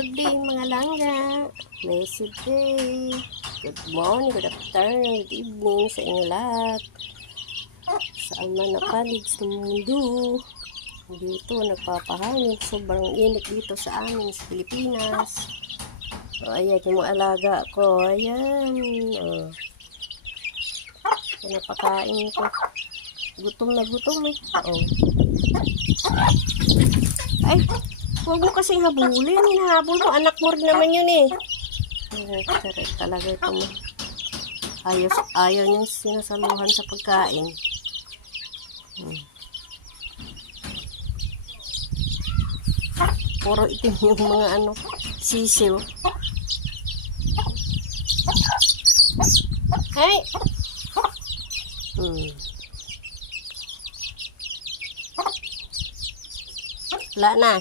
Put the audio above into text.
Good day mga langga. Blessed day. Good morning, good afternoon, good evening sa inyo lahat. Saan man napalig sa mundo. Dito nagpapahangin. Sobrang init dito sa amin sa Pilipinas. O, ayan yung mga alaga ko. Ayan. O. Pinapakain ko. Gutom na gutom eh. O. Ay, huwag mo kasing habulin. Hinahabol mo. Anak mo rin naman yun eh. Correct talaga ito mo. Ayaw niyang sinasaluhan sa pagkain. Puro itim yung mga sisiw. Ay! Wala na.